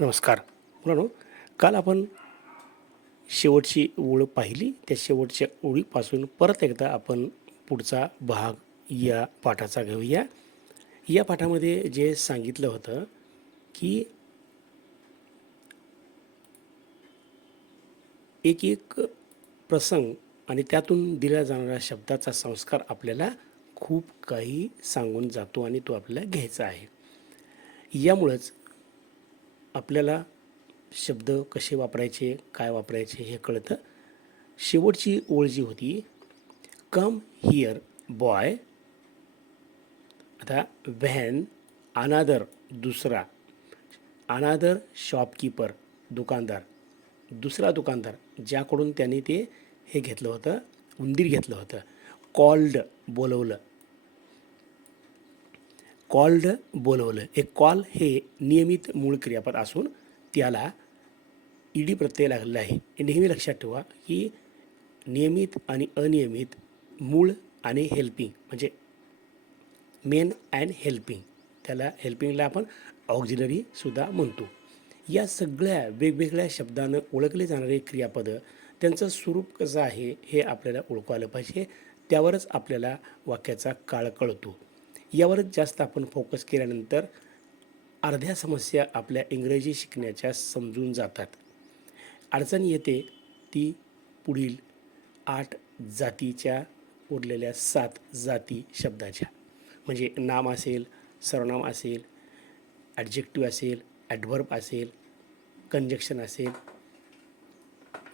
नमस्कार मुलांनो. काल आपण शेवटची ओळ पाहिली. त्या शेवटच्या ओळीपासून परत एकदा आपण पुढचा भाग या पाठाचा घेऊया. या पाठामध्ये जे सांगितलं होतं की एक एक प्रसंग आणि त्यातून दिल्या जाणाऱ्या शब्दाचा संस्कार आपल्याला खूप काही सांगून जातो आणि तो आपल्याला घ्यायचा आहे. यामुळंच आपल्याला शब्द कसे वापरायचे, काय वापरायचे हे कळतं. शेवटची ओळ जी होती, कम हिअर बॉय. आता व्हॅन अनादर दुसरा, अनादर शॉपकीपर दुकानदार, दुसरा दुकानदार ज्याकडून त्यांनी ते हे घेतलं होतं, उंदीर घेतलं होतं, कॉल्ड बोलवलं, कॉल्ड बोलवलं. एक कॉल हे नियमित मूळ क्रियापद असून त्याला ईडी प्रत्यय लागलेला आहे. हे नेहमी लक्षात ठेवा की नियमित आणि अनियमित, मूळ आणि हेल्पिंग म्हणजे मेन अँड हेल्पिंग, त्याला हेल्पिंगला आपण ऑक्झिलरीसुद्धा म्हणतो. या सगळ्या वेगवेगळ्या शब्दानं ओळखले जाणारे क्रियापदं, त्यांचं स्वरूप कसं आहे हे आपल्याला ओळखायला पाहिजे. त्यावरच आपल्याला वाक्याचा काळ कळतो. यावरच जास्त आपण फोकस केल्यानंतर अर्ध्या समस्या आपल्या इंग्रजी शिकण्याच्या समजून जातात. अडचण येते ती पुढील 8 जातीच्या उरलेल्या 7 जाती शब्दाच्या, म्हणजे नाम असेल, सर्वनाम असेल, ॲडजेक्टिव्ह असेल, ॲडव्हर्ब असेल, कंजक्शन असेल,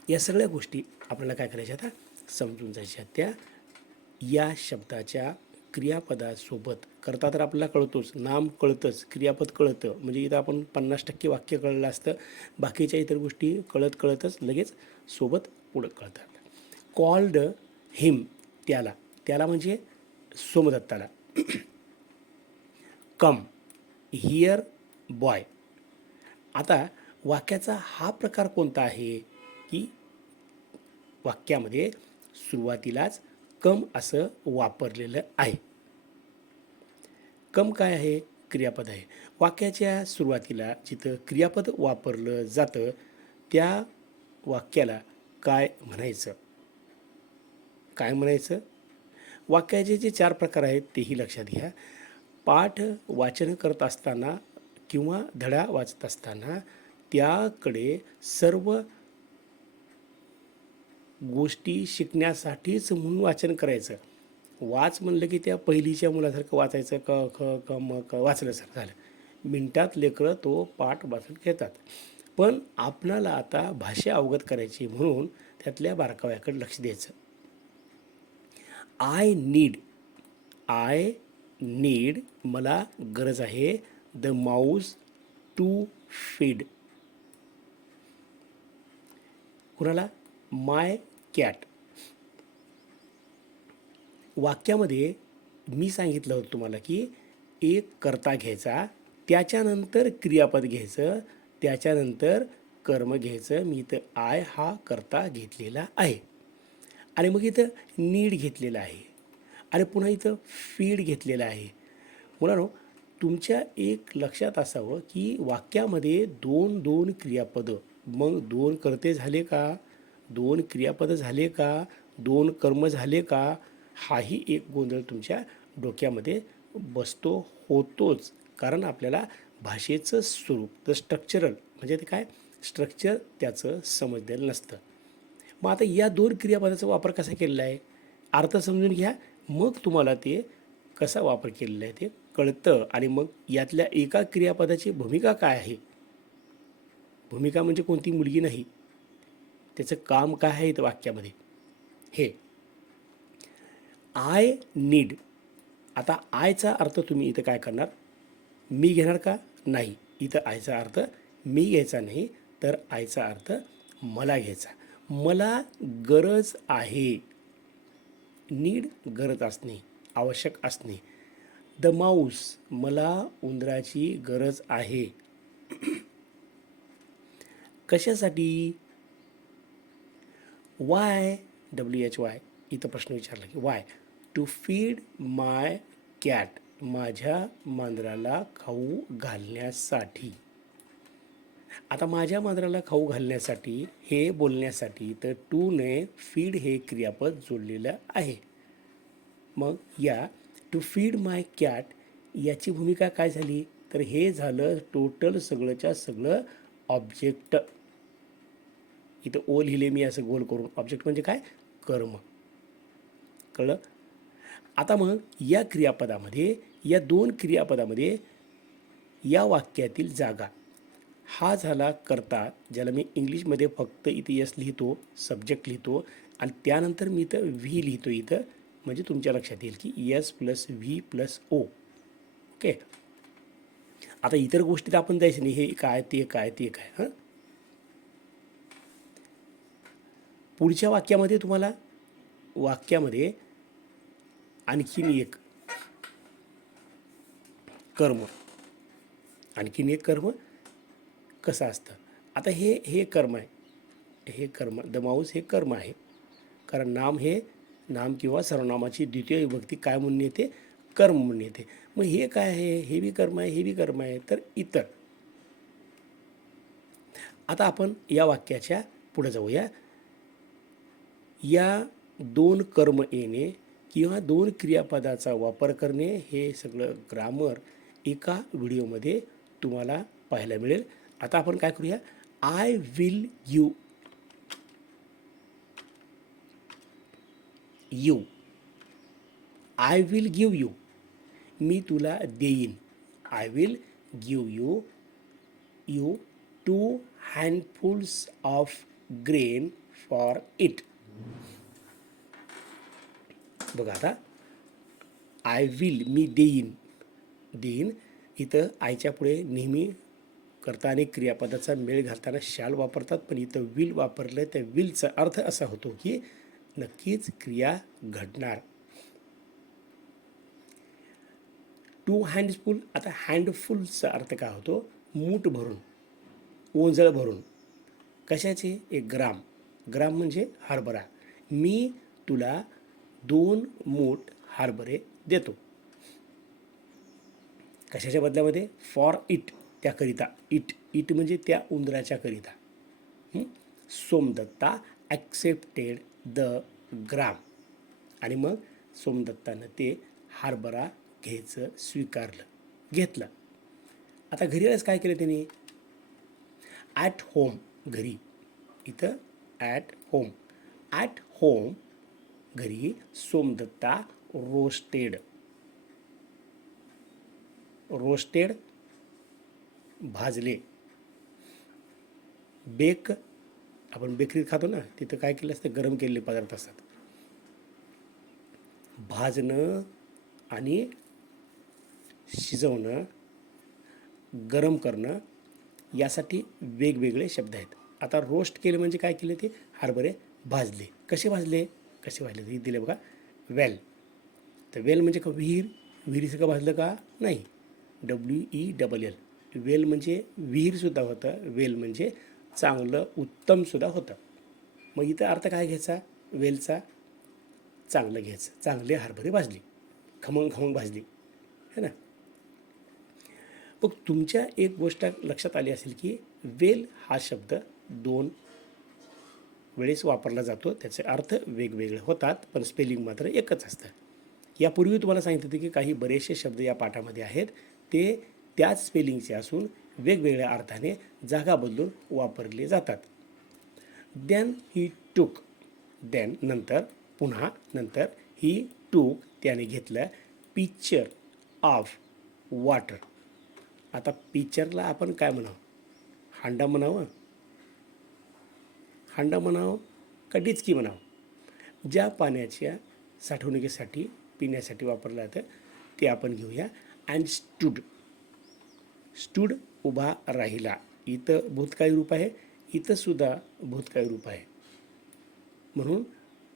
या सगळ्या गोष्टी आपल्याला काय करायच्या आता समजून जायच्या. त्या या शब्दाच्या क्रियापदासोबत करता तर आपल्याला कळतोच, नाम कळतंच, क्रियापद कळतं, म्हणजे इथं आपण 50% वाक्य कळलं असतं. बाकीच्या इतर गोष्टी कळतच लगेच सोबत पुढं कळतात. कॉल्ड हिम, त्याला, त्याला म्हणजे सोमदत्ताला. Come here boy. आता वाक्याचा हा प्रकार कोणता आहे की वाक्यामध्ये सुरुवातीलाच कम असं वापरलेलं आहे. कम काय आहे? क्रियापद आहे. वाक्याच्या सुरुवातीला जिथं क्रियापद वापरलं जातं त्या वाक्याला काय म्हणायचं? काय म्हणायचं? वाक्याचे जे 4 प्रकार आहेत तेही लक्षात घ्या. पाठ वाचन करत असताना किंवा धडा वाचत असताना त्याकडे सर्व गोष्टी शिकण्यासाठीच म्हणून वाचन करायचं. वाच म्हणलं की त्या पहिलीच्या मुलासारखं वाचायचं, क ख क म क वाचलं सर झालं. मिनटात लेकरं तो पाठ वाचून घेतात. पण आपणाला आता भाषा अवगत करायची म्हणून त्यातल्या बारकाव्याकडे लक्ष द्यायचं. आय नीड, मला गरज आहे, द माऊस टू फीड. कुणाला? My cat. वाक्यामध्ये मी सांगितलं होतं तुम्हाला की एक कर्ता घ्यायचा, त्याच्यानंतर क्रियापद घ्यायचं, त्याच्यानंतर कर्म घ्यायचं. मी इथं आय हा कर्ता घेतलेला आहे आणि मग इथं नीड घेतलेला आहे आणि पुन्हा इथं फीड घेतलेलं आहे. मुलांनो, तुमच्या एक लक्षात असावं की वाक्यामध्ये 2 क्रियापदं, मग 2 कर्ते झाले का, 2 क्रियापदं झाले का, 2 कर्म झाले का, हाही एक गोंधळ तुमच्या डोक्यामध्ये बसतो, होतोच. कारण आपल्याला भाषेचं स्वरूप, द स्ट्रक्चरल म्हणजे ते काय स्ट्रक्चर त्याचं समजलेलं नसतं. मग आता या 2 क्रियापदाचा वापर कसा केलेला आहे, अर्थ समजून घ्या, मग तुम्हाला ते कसा वापर केलेला आहे ते कळतं. आणि मग यातल्या एका क्रियापदाची भूमिका काय आहे, भूमिका म्हणजे कोणती मुलगी नाही, त्याचं काम काय आहे इथं वाक्यामध्ये हे. I need. आता आयचा अर्थ तुम्ही इथं काय करणार, मी घेणार का? नाही. इथं आयचा अर्थ मी घ्यायचा नाही, तर आयचा अर्थ मला घ्यायचा. मला गरज आहे. नीड गरज असणे, आवश्यक असणे. द माऊस, मला उंदराची गरज आहे. कशासाठी? Why, WHY. इथं प्रश्न विचारला की why. To feed my cat, माझ्या मांजराला खाऊ घालण्यासाठी. आता माझ्या मांजराला खाऊ घालण्यासाठी हे बोलण्यासाठी तर टूने फीड हे क्रियापद जोडलेलं आहे. मग या टू फीड माय कॅट याची भूमिका काय झाली, तर हे झालं टोटल सगळंच्या सगळं ऑब्जेक्ट. इथं ओ लिहिले मी असं गोल करून. ऑब्जेक्ट म्हणजे काय, कर्म. कळलं. आता मग या क्रियापदामध्ये, या दोन क्रियापदामध्ये या वाक्यातील जागा, हा झाला कर्ता, ज्याला मी इंग्लिशमध्ये फक्त इथे यस लिहितो, सब्जेक्ट लिहितो आणि त्यानंतर मी इथं व्ही लिहितो इथं, म्हणजे तुमच्या लक्षात येईल की S plus V plus O. Okay. आता इतर गोष्टीत आपण द्यायचं नाही, हे काय ते काय ते काय. हां, पुढच्या वाक्यामध्ये तुम्हाला वाक्यामध्ये आणखीन एक कर्म, आणखीन एक कर्म कसं असतं. आता हे कर्म आहे, हे कर्म, द माऊस हे कर्म आहे, कारण नाम हे नाम किंवा सर्वनामाची द्वितीय विभक्ती काय म्हणून येते, कर्म म्हणून येते. मग हे काय आहे, हे बी कर्म आहे, हे बी कर्म आहे, तर इतर. आता आपण या वाक्याच्या पुढे जाऊया. या दोन कर्म येणे किंवा दोन क्रियापदाचा वापर करणे हे सगळं ग्रामर एका व्हिडिओमध्ये तुम्हाला पाहायला मिळेल. आता आपण काय करूया, I will you, you, I will give you, मी तुला देईन. I will give you, you 2 handfuls of grain for it. बघा आता, आय विल मी देईन, देईन इथं आयच्या पुढे नेहमी कर्ता आणि क्रियापदाचा मेळ घालताना शाल वापरतात, पण इथं विल वापरलं. त्या विलचा अर्थ असा होतो की नक्कीच क्रिया घडणार. 2 हँडफुल, आता हँडफुलचा अर्थ काय होतो, मूठ भरून, ओंजळ भरून. कशाचे, एक ग्राम, ग्राम म्हणजे हरभरा. मी तुला 2 मूठ हरभरे देतो. कशाच्या बदल्यामध्ये, फॉर इट, त्याकरिता. इट, इट म्हणजे त्या उंदराच्या करिता. सोमदत्ता ॲक्सेप्टेड द ग्राम, आणि मग सोमदत्तानं ते हरभरा घ्यायचं स्वीकारलं, घेतलं. आता घरी आल्यास काय केलं त्यांनी, ॲट होम, घरी, इथं ॲट होम, ॲट होम घरी सोमदत्ता रोस्टेड, रोस्टेड भाजले. बेक, आपण बेकरीत खातो ना, तिथं काय केलं असतं, गरम केलेले पदार्थ असतात. भाजणं आणि शिजवणं, गरम करणं, यासाठी वेगवेगळे शब्द आहेत. आता रोस्ट केले म्हणजे काय केले, ते हरभरे भाजले. कसे भाजले, कसे भाजले ते दिले बघा, वेल. तर वेल म्हणजे का, विहीर, विहिरीसारखं भाजलं का, नाही, WELL. वेल म्हणजे विहीरसुद्धा होतं, वेल म्हणजे चांगलं, उत्तमसुद्धा होतं. मग इथं अर्थ काय घ्यायचा, वेलचा, चांगलं घ्यायचं. चांगले हरभरे भाजले, खमंग खमंग भाजली, है ना. मग तुमच्या एक गोष्ट लक्षात आली असेल की वेल हा शब्द 2 वेळेस वापरला जातो, त्याचे अर्थ वेगवेगळे होतात, पण स्पेलिंग मात्र एकच असतं. यापूर्वी तुम्हाला सांगितलं होतं की काही बरेचसे शब्द या पाठामध्ये आहेत, ते त्याच स्पेलिंगचे असून वेगवेगळ्या अर्थाने जागा बदलून वापरले जातात. देन ही टूक, देन नंतर, पुन्हा नंतर, ही टूक त्याने घेतलं, पिक्चर ऑफ वॉटर. आता पिक्चरला आपण काय म्हणावं, हांडा म्हणावं, हांडा म्हणावं का डिचकी म्हणावं. ज्या पाण्याच्या साठवणुकीसाठी, पिण्यासाठी वापरलं जातं ते आपण घेऊया. अँड स्टूड, स्टूड उभा राहिला. इथं भूतकाळी रूप आहे, इथं सुद्धा भूतकाळी रूप आहे, म्हणून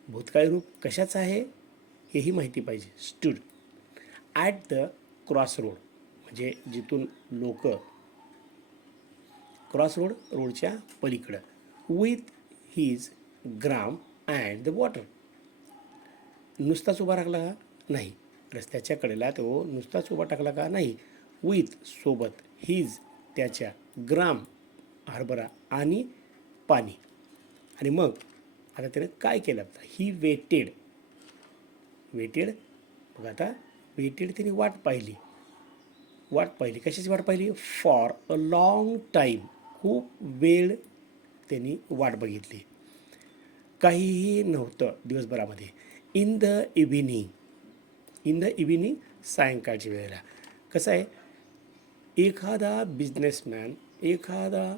भूतकाळी रूप कशाचं आहे हेही माहिती पाहिजे. Stood at the cross road, म्हणजे जिथून लोक, क्रॉस रोड, रोडच्या पलीकडं, with his gram and the water. नुसताच उभा राखला का, नाही, रस्त्याच्या कडेला तो नुसताच उभा टाकला का, नाही, विथ सोबत, हिज त्याच्या, ग्राम हरभरा आणि पाणी. आणि मग आता त्याने काय केलं, ही वेटेड. मग आता वेटेड त्याने वाट पाहिली. कशाची वाट पाहिली? For a long time. खूप वेळ त्यांनी वाट बघितली. काहीही नव्हतं दिवसभरामध्ये. इन द इव्हिनिंग सायंकाळच्या वेळेला. कसं आहे, एखादा बिझनेसमॅन, एखादा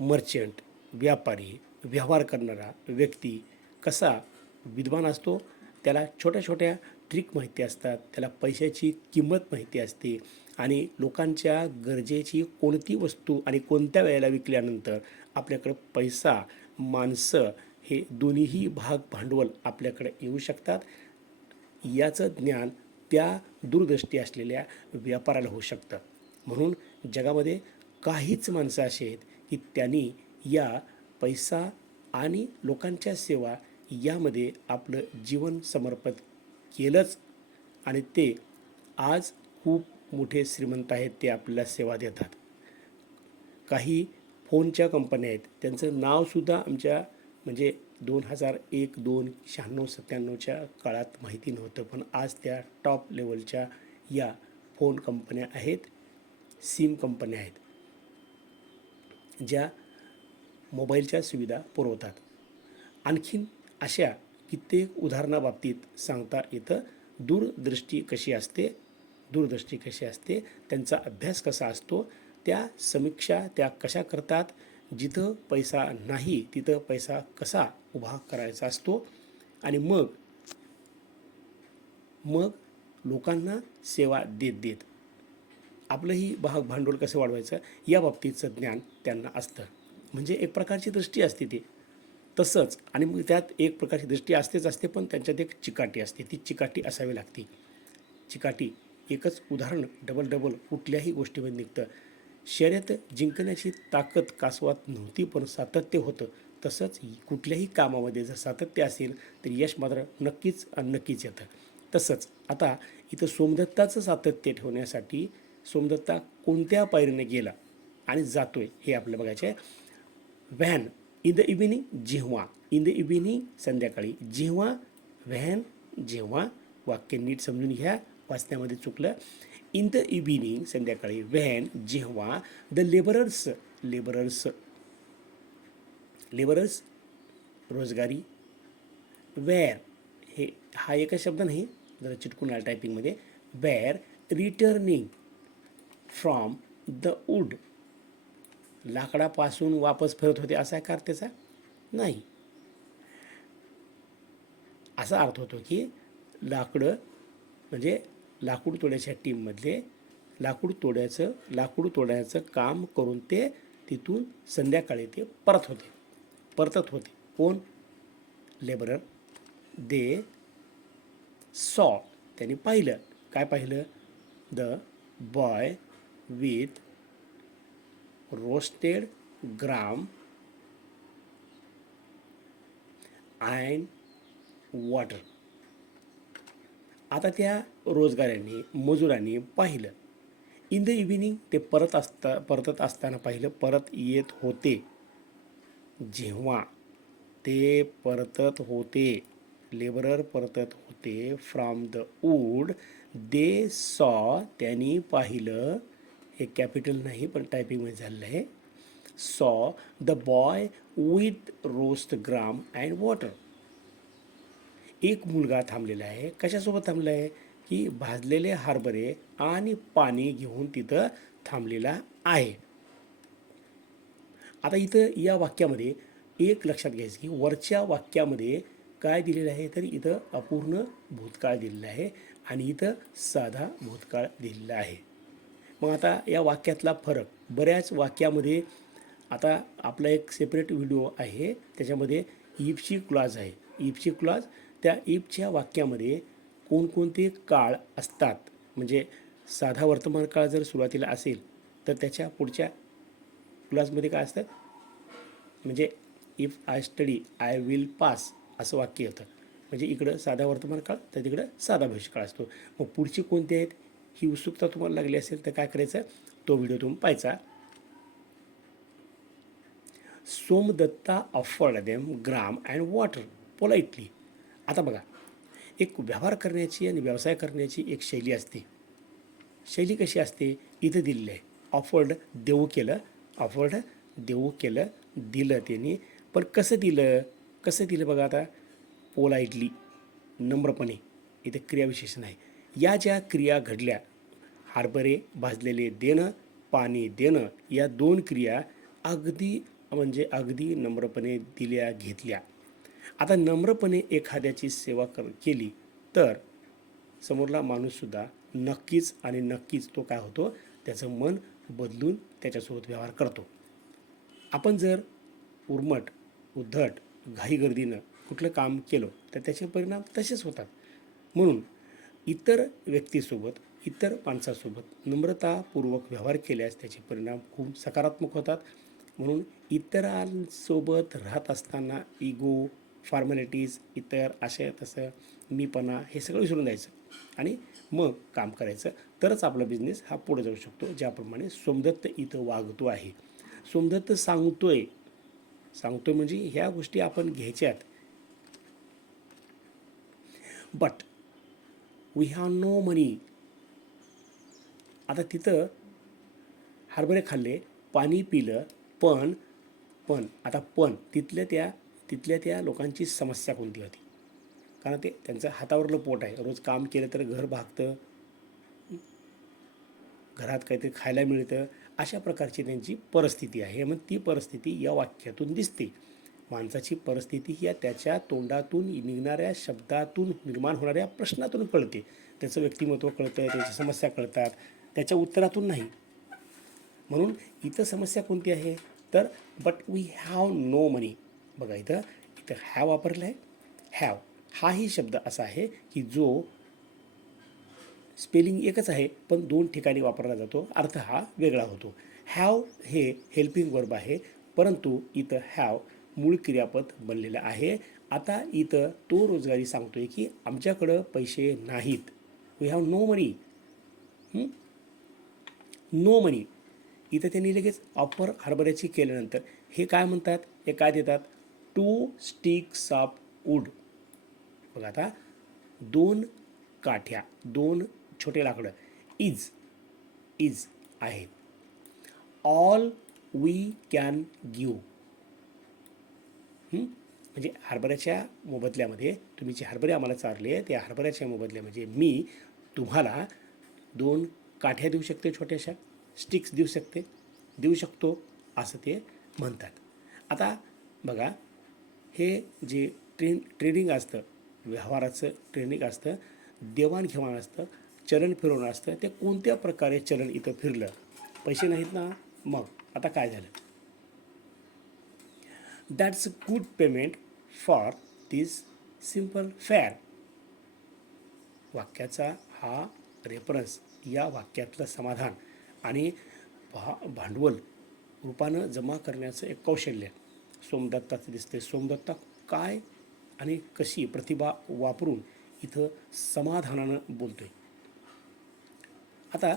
मर्चंट, व्यापारी, व्यवहार करणारा व्यक्ती कसा विद्वान असतो, त्याला छोट्या छोट्या ट्रिक माहिती असतात, त्याला पैशाची किंमत माहिती असते आणि लोकांच्या गरजेची कोणती वस्तू आणि कोणत्या वेळेला विकल्यानंतर आपल्याकडं पैसा, माणसं हे दोन्हीही भाग भांडवल आपल्याकडे येऊ शकतात, याचं ज्ञान त्या दूरदृष्टी असलेल्या व्यापाराला होऊ शकतं. म्हणून जगामध्ये काहीच माणसं अशी आहेत की त्यांनी या पैसा आणि लोकांच्या सेवा यामध्ये आपलं जीवन समर्पित केलंच आणि ते आज खूप मोठे श्रीमंत आहेत, ते आपल्याला सेवा देतात. काही फोनच्या कंपन्या आहेत, त्यांचं नावसुद्धा आमच्या म्हणजे 2001, 2, 96, 97च्या काळात माहिती नव्हतं, पण आज त्या टॉप लेवलच्या या फोन कंपन्या आहेत, सिम कंपन्या आहेत, ज्या मोबाईलच्या सुविधा पुरवतात. आणखीन अशा कित्येक उदाहरणाबाबतीत सांगता येतं. दूरदृष्टी कशी असते, त्यांचा अभ्यास कसा असतो, त्या समीक्षा त्या कशा करतात, जिथं पैसा नाही तिथं पैसा कसा उभा करायचा असतो आणि मग लोकांना सेवा देत आपलंही भांडवल कसं वाढवायचं या बाबतीचं ज्ञान त्यांना असतं. म्हणजे एक प्रकारची दृष्टी असते ती. तसंच आणि मग त्यात एक प्रकारची दृष्टी असते, पण त्यांच्यात एक चिकाटी असते. ती चिकाटी असावी लागते. चिकाटी एकच उदाहरण डबल कुठल्याही गोष्टीमध्ये निघतं. शर्यत जिंकण्याची ताकद कासवात नव्हती, पण सातत्य होतं. तसंच कुठल्याही कामामध्ये जर सातत्य असेल तर यश मात्र नक्कीच येतं. तसंच आता इथं सोमदत्ताचं सातत्य ठेवण्यासाठी सोमदत्ता कोणत्या पायरीने गेला आणि जातोय हे आपल्याला बघायचं आहे. व्हॅन इन द इव्हिनिंग संध्याकाळी. जेव्हा वाक्य नीट समजून घ्या, वाचण्यामध्ये चुकलं. इन द इव्हिनिंग संध्याकाळी. व्हॅन जेव्हा. द लेबरर्स रोजगारी. वेअर हा एकच शब्द नाही, जरा चिटकून आला टायपिंगमध्ये. Were returning from the wood. लाकडापासून वापस फिरत होते असा काय अर्थ त्याचा नाही. असा अर्थ होतो की लाकडं म्हणजे लाकूड तोड्याच्या टीममधले लाकूड तोड्याचं काम करून ते तिथून संध्याकाळी ते परतत होते. कोण? लेबरर. They saw. त्यांनी पाहिलं. काय पाहिलं? The boy with roasted gram and water. आता त्या मजुरांनी पाहिलं. इन द इव्हिनिंग ते परतत असताना पाहिलं. परत येत होते. जेव्हा ते परतत होते, लेबरर परतत होते from the wood. They saw. त्यांनी पाहिलं. हे कॅपिटल नाही पण टायपिंगमध्ये झालेलं आहे. सॉ the boy with roast gram and water. एक मुलगा थांबलेला आहे. कशासोबत थांबलेला आहे? की भाजलेले हरभरे आणि पाणी घेऊन तिथं थांबलेला आहे. आता इथं या वाक्यामध्ये एक लक्षात घ्यायचं की वरच्या वाक्यामध्ये काय दिलेलं आहे, तर इथं अपूर्ण भूतकाळ दिलेला आहे आणि इथं साधा भूतकाळ दिलेला आहे. मग आता या वाक्यातला फरक बऱ्याच वाक्यामध्ये, आता आपला एक सेपरेट व्हिडिओ आहे त्याच्यामध्ये इफची क्लॉज आहे. इफची क्लॉज, त्या इफच्या वाक्यामध्ये कोणकोणते काळ असतात, म्हणजे साधा वर्तमान काळ जर सुरुवातीला असेल तर त्याच्या पुढच्या क्लॉजमध्ये काय असतात, म्हणजे if I study I will pass असं वाक्य होतं. म्हणजे इकडं साधा वर्तमान काळ तर तिकडं साधा भविष्यकाळ असतो. मग पुढची कोणती आहेत ही उत्सुकता तुम्हाला लागली असेल तर काय करायचं, तो व्हिडिओ तुम्ही पाहायचा. Somdatta offered them gram and water politely. आता बघा, एक व्यवहार करण्याची आणि व्यवसाय करण्याची एक शैली असते. शैली कशी असते इथं दिलेलं आहे. ऑफर्ड देऊ केलं, ऑफर्ड देऊ केलं, दिलं त्यांनी. पण कसं दिलं बघा आता, पोलाइटली, नम्रपणे. इथे क्रियाविशेषण आहे. या ज्या क्रिया घडल्या, हरभरे भाजलेले देणं, पाणी देणं, या दोन क्रिया अगदी नम्रपणे दिल्या घेतल्या. आता नम्रपणे एखाद्याची सेवा केली तर समोरला माणूससुद्धा नक्कीच तो काय होतो, त्याचं मन बदलून त्याच्यासोबत व्यवहार करतो. आपण जर उर्मट, उद्धट, घाईगर्दीनं कुठलं काम केलं तर त्याचे परिणाम तसेच होतात. म्हणून इतर व्यक्तीसोबत, इतर माणसासोबत नम्रतापूर्वक व्यवहार केल्यास त्याचे परिणाम खूप सकारात्मक होतात. म्हणून इतरांसोबत राहत असताना इगो, फॉर्मॅलिटीज, इतर असे तसं मीपणा हे सगळं विसरून द्यायचं आणि मग काम करायचं. तरच आपला बिझनेस हा पुढे जाऊ शकतो. ज्याप्रमाणे सोमदत्त इथं वागतो आहे. सोमदत्त सांगतोय म्हणजे ह्या गोष्टी आपण घ्यायच्यात. बट वी हॅव नो मनी. आता तिथं हरभरे खाल्ले, पाणी पिलं, पण तिथल्या त्या लोकांची समस्या कोणती होती? कारण ते त्यांचं हातावरलं पोट आहे. रोज काम केलं तर घर भागतं, घरात काहीतरी खायला मिळतं, अशा प्रकारची त्यांची परिस्थिती आहे. मग ती परिस्थिती या वाक्यातून दिसते. माणसाची परिस्थिती ही त्याच्या तोंडातून निघणाऱ्या शब्दातून निर्माण होणाऱ्या प्रश्नातून कळते. त्याचं व्यक्तिमत्व कळतं, त्याची समस्या कळतात, त्याच्या उत्तरातून नाही. म्हणून इथं समस्या कोणती आहे तर बट वी हॅव नो मनी. बघा इथं हॅव वापरलं आहे. हॅव हाही शब्द असा आहे की जो स्पेलिंग एकच आहे पण दोन ठिकाणी वापरला जातो, अर्थ हा वेगळा होतो. हॅव हे हेल्पिंग वर्ब आहे, परंतु इथं हॅव मूळ क्रियापद बनलेलं आहे. आता इथं तो रोजगारी सांगतोय की आमच्याकडं पैसे नाहीत. We have no money. No money. इथं त्यांनी लगेच ऑफर हरभऱ्याची केल्यानंतर हे काय म्हणतात, हे काय देतात, 2 स्टिक्स ऑफ वूड. बघा आता, 2 काठ्या, 2 छोटे लाकडं, इज आहेत. All we can give. म्हणजे हरभऱ्याच्या मोबदल्यामध्ये तुम्ही जे हरभरे आम्हाला चारले, त्या हरभऱ्याच्या मोबदल्यामध्ये मी तुम्हाला 2 काठ्या देऊ शकते, छोट्याशा स्टिक्स देऊ शकतो, असं ते म्हणतात. आता बघा, हे जे ट्रेडिंग असतं, व्यवहाराचं ट्रेडिंग असतं, देवाणघेवाण असतं, चलन फिरवणं असतं, ते कोणत्या प्रकारे चलन इथं फिरलं? पैसे नाहीत ना, मग आता काय झालं? That's a good payment for this simple fair. वाक्याचा हा रेफरन्स, या वाक्यातलं समाधान आणि भांडवल रूपानं जमा करण्याचं एक कौशल्य सोमदत्ताचं दिसते. सोमदत्ता काय आणि कशी प्रतिभा वापरून इथं समाधानानं बोलतोय. आता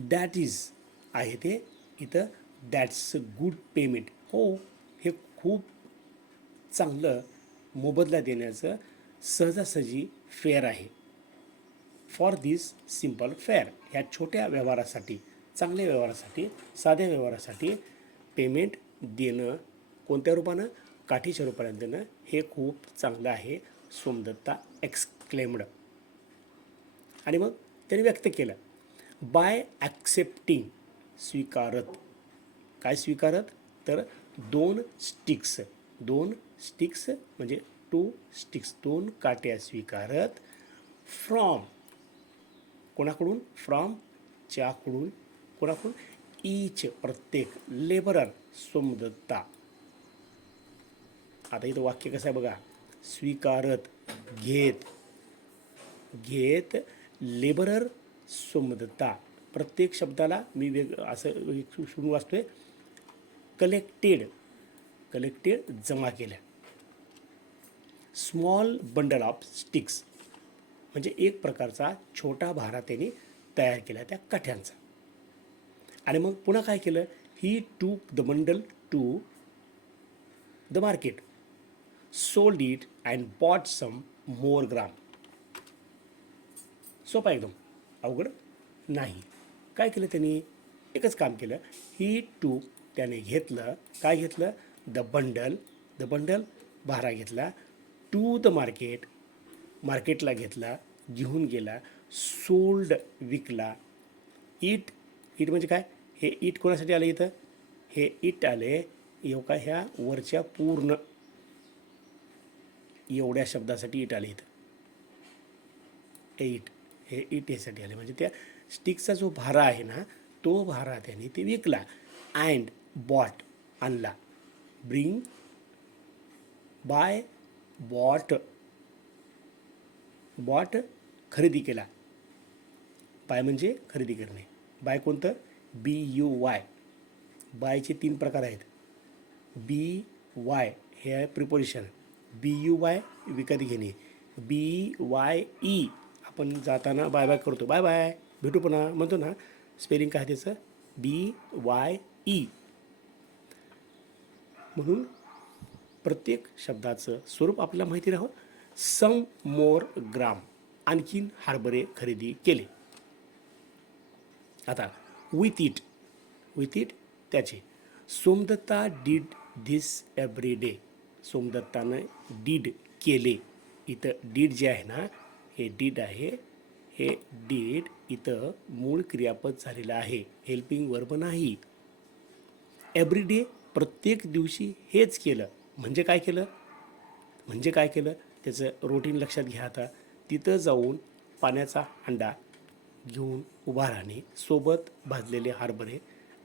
दॅट इज आहे ते इथं, दॅट्स अ गुड पेमेंट. हो, हे खूप चांगलं मोबदला देण्याचं सहजासहजी फेअर आहे. फॉर दिस सिम्पल फेअर, ह्या छोट्या व्यवहारासाठी, चांगल्या व्यवहारासाठी, साध्या व्यवहारासाठी पेमेंट देणं कोणत्या रूपानं, काठीच्या रूपाने देणं, हे खूप चांगलं आहे. सोमदत्ता एक्सक्लेम्ड. आणि मग त्याने व्यक्त केलं, बाय ॲक्सेप्टिंग, स्वीकारत. काय स्वीकारत तर 2 स्टिक्स म्हणजे 2 स्टिक्स, 2 काट्या स्वीकारत. फ्रॉम कोणाकडून, फ्रॉम च्याकडून, कोणाकडून, ईच प्रत्येक, लेबरर सोमदत्ता. आता इथं वाक्य कसं आहे बघा, स्वीकारत, घेत, लेबरर सोमदत्ता. प्रत्येक शब्दाला मी असं सुरू वाचतोय, कलेक्टेड जमा केल्या. स्मॉल बंडल ऑफ स्टिक्स म्हणजे एक प्रकारचा छोटा भारा त्याने तयार केला त्या काठ्यांचा. आणि मग पुन्हा काय केलं, he took the bundle to the market, sold it and bought some more gram. सोपा एकदम, अवघड नाही. काय केलं त्यांनी? एकच काम केलं. ही टू त्याने घेतलं. काय घेतलं? द बंडल भारा घेतला. टू द मार्केट, मार्केटला घेतला, घेऊन गेला. सोल्ड विकला. इट म्हणजे काय? हे इट कोणासाठी आलं इथं? हे इट आले का ह्या वरच्या पूर्ण एवढ्या शब्दासाठी इट आले इथं. हे इट यासाठी आले, म्हणजे त्या स्टिकचा जो भारा आहे ना, तो भारा त्याने ते विकला. अँड बॉट आणला. ब्रिंग, बाय, बॉट खरेदी केला. बाय म्हणजे खरेदी करणे. बाय कोणतं? BUY. बायचे 3 प्रकार आहेत. BY हे आहे प्रिपोजिशन. BUY विकत घेणे. BYE आपण जाताना बाय बाय करतो, बाय बाय भेटू पुन्हा म्हणतो ना, स्पेलिंग काय त्याचं? BYE. म्हणून प्रत्येक शब्दाचं स्वरूप आपल्याला माहिती राहावं. सम मोर ग्राम, आणखीन हरभरे खरेदी केले. आता विथ इट त्याचे. Somdatta did this every day. सोमदत्तानं डीड केले. इथं डीड जे आहे ना, हे डीड आहे. हे डीड इथं मूळ क्रियापद झालेलं आहे, हेल्पिंग वर्ब नाही. एव्हरी डे प्रत्येक दिवशी हेच केलं. म्हणजे काय केलं? त्याचं रुटीन लक्षात घ्या. आता तिथं जाऊन पाण्याचा हंडा घेऊन उभा राहणे, सोबत भाजलेले हरभरे,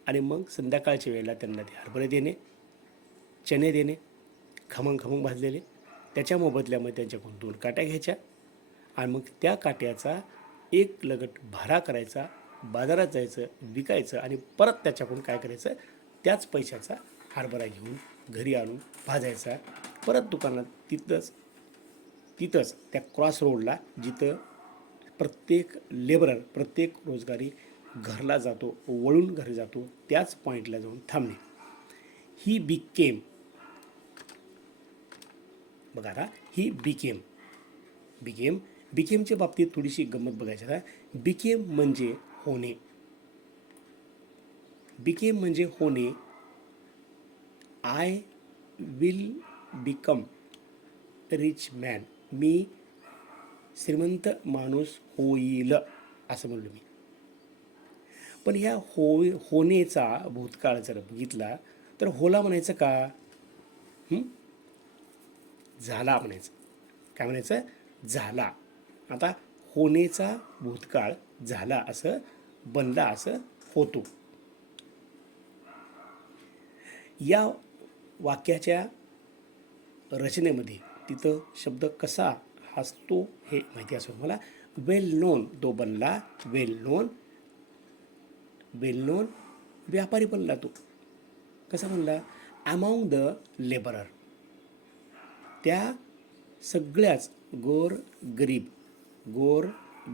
आणि मग संध्याकाळच्या वेळेला त्यांना ते हरभरे देणे, चणे देणे खमंग भाजलेले. त्याच्या मोबदल्यामध्ये त्यांच्याकडून 2 काट्या घ्यायच्या आणि मग त्या काट्याचा एक लगट भारा करायचा, बाजारात जायचं, विकायचं आणि परत त्याच्याकडून काय करायचं? त्याच पैशाचा हरभरा घेऊन घरी आणून भाजायचा. परत दुकानात तिथंच त्या क्रॉस रोडला जिथं प्रत्येक लेबरर, प्रत्येक रोजगारी घरला जातो, वळून घरी जातो, त्याच पॉईंटला जाऊन थांबणे. He became. बघा आता, ही बिकेमच्या बाबतीत थोडीशी गंमत बघायची आहे. बिकेम म्हणजे होणे. I will become rich man. मी श्रीमंत माणूस होईल असं म्हणलो मी. पण ह्या होण्याचा भूतकाळ जर बघितला तर होला म्हणायचं का? झाला म्हणायचं. काय म्हणायचं? झाला. आता होण्याचा भूतकाळ झाला असं, बनला असं, होतो. या वाक्याच्या रचनेमध्ये तिथं शब्द कसा असतो हे माहिती असो मला. वेल नोन तो बनला. वेल नोन व्यापारी बनला तो. कसा बनला? अमाऊंग द लेबरर. त्या सगळ्याच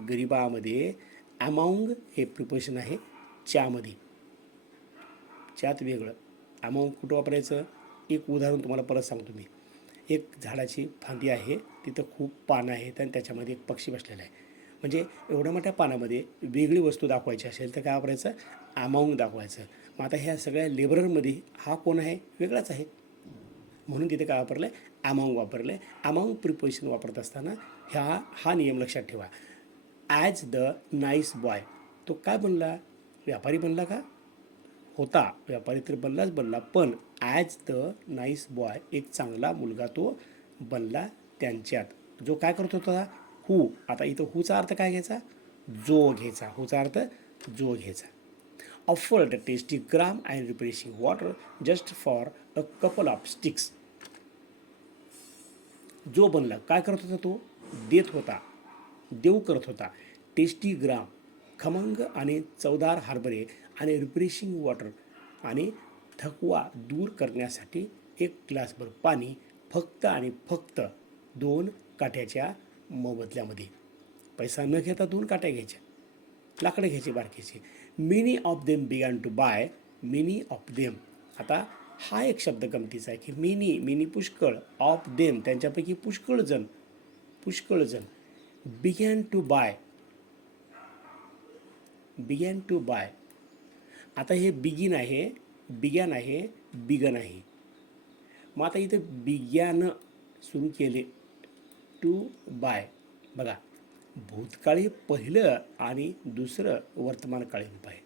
गरीबामध्ये अमाऊंग हे प्रिपोजिशन आहे च्यामध्ये. च्यात वेगळं. अमाऊंग कुठं वापरायचं? एक उदाहरण तुम्हाला परत सांगतो मी. एक झाडाची फांदी आहे, तिथं खूप पानं आहेत आणि त्याच्यामध्ये एक पक्षी बसलेला आहे. म्हणजे एवढ्या मोठ्या पानामध्ये वेगळी वस्तू दाखवायची असेल तर काय वापरायचं? अमाऊंग दाखवायचं. मग आता ह्या सगळ्या लेबररमध्ये हा कोण आहे? वेगळाच आहे. म्हणून तिथे काय वापरलं आहे? अमाऊंग वापरलं आहे. अमाऊंग प्रिपोजिशन वापरत असताना हा नियम लक्षात ठेवा. As the nice boy. तो काय बनला? व्यापारी बनला का? होता व्यापारी तर बनला, पण ॲज द नाईस बॉय एक चांगला मुलगा तो बनला त्यांच्यात. जो काय करत होता? हू. आता इथं हूचा अर्थ काय घ्यायचा? जो घ्यायचा. हूचा अर्थ जो घ्यायचा. Offered tasty gram and refreshing water just for a couple of sticks. जो बनला काय करत होता? तो देत होता, देऊ करत होता. टेस्टी ग्राम खमंग आणि चवदार हरभरे आणि रिफ्रेशिंग वॉटर आणि थकवा दूर करण्यासाठी 1 ग्लासभर पाणी फक्त आणि फक्त 2 काठ्याच्या मोबदल्यामध्ये. पैसा न घेता 2 काट्या घ्यायच्या, लाकडं घ्यायची बारकीची. Many of them began to buy. Many of them. आता हा एक शब्द गमतीचा आहे की मेनी पुष्कळ, ऑफ देम त्यांच्यापैकी पुष्कळ जण बिगॅन टू बाय. आता हे बिगॅन आहे, बिगन आहे. मग आता इथं बिग्यानं सुरू केले, टू बाय. बघा, भूतकाळी पहिलं आणि दुसरं वर्तमानकाळी रूप आहे.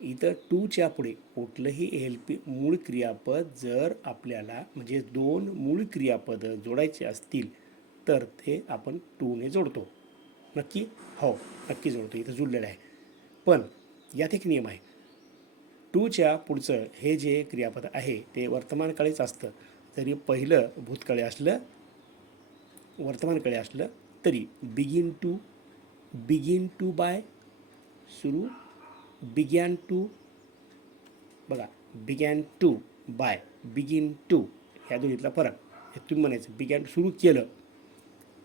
इथं टूच्या पुढे कुठलंही मूळ क्रियापद जर आपल्याला म्हणजे दोन मूळ क्रियापद जोडायचे असतील तर ते आपण टूने जोडतो. नक्की? हो, नक्की जोडतो. इथं जुळलेलं आहे. पण यात एक नियम आहे. टूच्या पुढचं हे जे क्रियापद आहे ते वर्तमानकाळीच असतं. जरी पहिलं भूतकाळी असलं, वर्तमानकाळी असलं तरी बिगिन टू बाय सुरू, बिगॅन टू. बघा, began to buy, begin to, ह्या दोन्हीतला फरक. हे तुम्ही म्हणायचं बिगॅन सुरू केलं.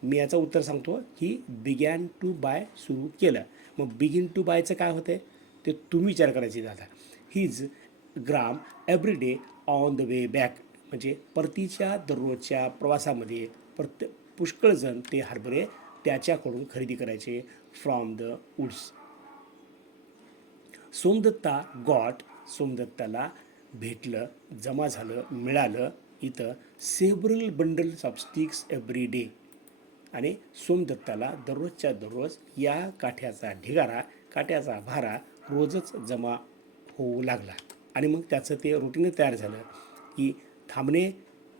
मी याचं उत्तर सांगतो की बिगॅन टू बाय सुरू केलं. मग बिगिन टू बायचं काय होतं ते तुम्ही विचार करायचे दादा. His gram every day on the way back, म्हणजे परतीच्या दररोजच्या प्रवासामध्ये पुष्कळजण ते हरभरे त्याच्याकडून खरेदी करायचे. From the woods. सोमदत्ताला भेटलं, जमा झालं, मिळालं इथं several bundles of sticks every day. आणि सोमदत्ताला दररोजच्या दररोज या काठ्याचा भारा रोजच जमा होऊ लागला. आणि मग त्याचं ते रुटीन तयार झालं की थांबणे,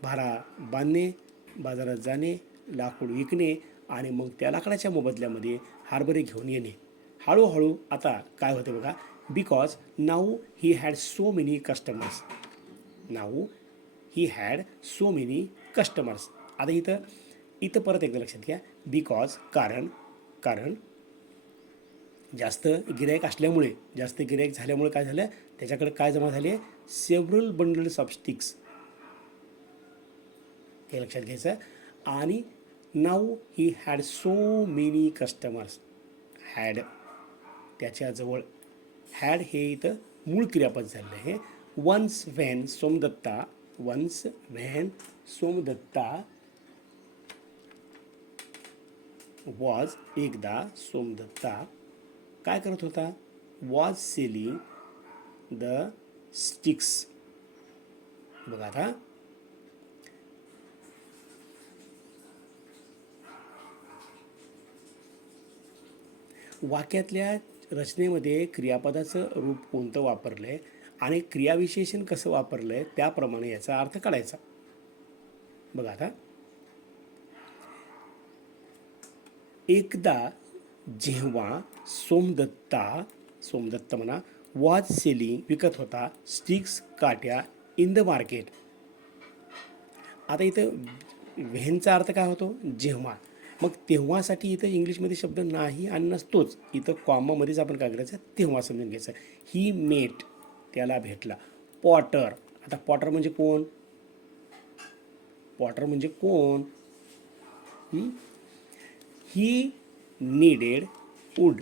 भारा बांधणे, बाजारात जाणे, लाकूड विकणे आणि मग त्या लाकडाच्या मोबदल्यामध्ये हरभरे घेऊन येणे. हळूहळू आता काय होते बघा, because now he had so many customers. आता इथं परत एकदा लक्षात घ्या, बिकॉज कारण जास्त गिराईक झाल्यामुळे काय झालं, त्याच्याकडे काय जमा झाले, सेव्हरल बंडल्स ऑफ स्टिक्स, हे लक्षात घ्यायचं. आणि now he had so many customers. Had त्याच्याजवळ, हॅड हे इथं मूळ क्रियापद झालेलं आहे. वन्स व्हेन सोमदत्ता वॉज, एकदा सोमदत्ता काय करत होता, वॉज सेलिंग द स्टिक्स. बघा आता वाक्यातल्या रचनेमध्ये क्रियापदाचं रूप कोणतं वापरलं आहे आणि क्रियाविशेषण कसं वापरलं आहे त्याप्रमाणे याचा अर्थ काढायचा. बघा आता, एकदा जेव्हा सोमदत्त म्हणा वॉज सेलिंग विकत होता स्टिक्स काट्या इन द मार्केट. आता इथं व्हेनचा अर्थ काय होतो, जेव्हा. मग तेव्हासाठी इथं इंग्लिशमध्ये शब्द नाही आणि नसतोच. इथं कॉमामध्येच आपण काय करायचं, तेव्हा समजून घ्यायचं. ही मेट त्याला भेटला. पॉटर, आता पॉटर म्हणजे कोण, ही नीडेड वूड.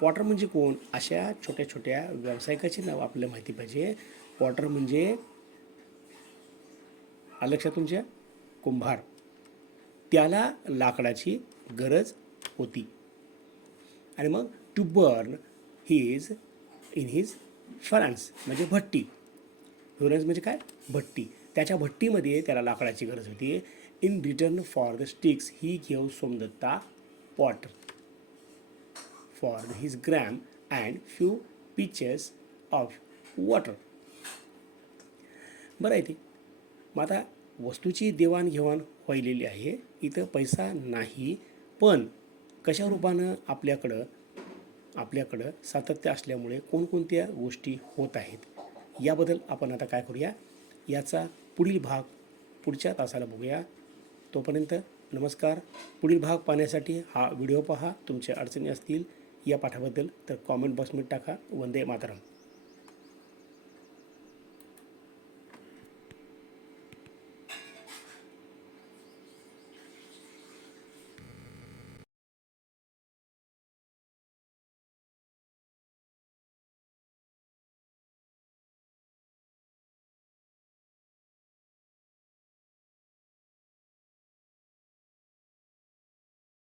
पॉटर म्हणजे कोण, अशा छोट्या छोट्या व्यावसायिकाची नाव आपल्याला माहिती पाहिजे. पॉटर म्हणजे लक्षात तुमच्या, कुंभार. त्याला लाकडाची गरज होती. आणि मग टू बर्न इन हिज फरन्स म्हणजे भट्टी. फरन्स म्हणजे काय, भट्टी. त्याच्या भट्टीमध्ये त्याला लाकडाची गरज होती. In return for the sticks he gave Somdatta Potter for his gram and few pitches of water. बरं आहे ते. मग आता वस्तूची देवाणघेवाण व्हायलेली आहे. इथं पैसा नाही, पण कशा रूपानं आपल्याकडं सातत्य असल्यामुळे कोणकोणत्या गोष्टी होत आहेत याबद्दल आपण आता काय करूया, याचा पुढील भाग पुढच्या तासाला बघूया. तोपर्यंत नमस्कार. पुढील भाग पाहण्यासाठी हा व्हिडिओ पहा. तुमच्या अडचणी असतील या पाठाबद्दल तर कॉमेंट बॉक्समध्ये टाका. वंदे मातरम.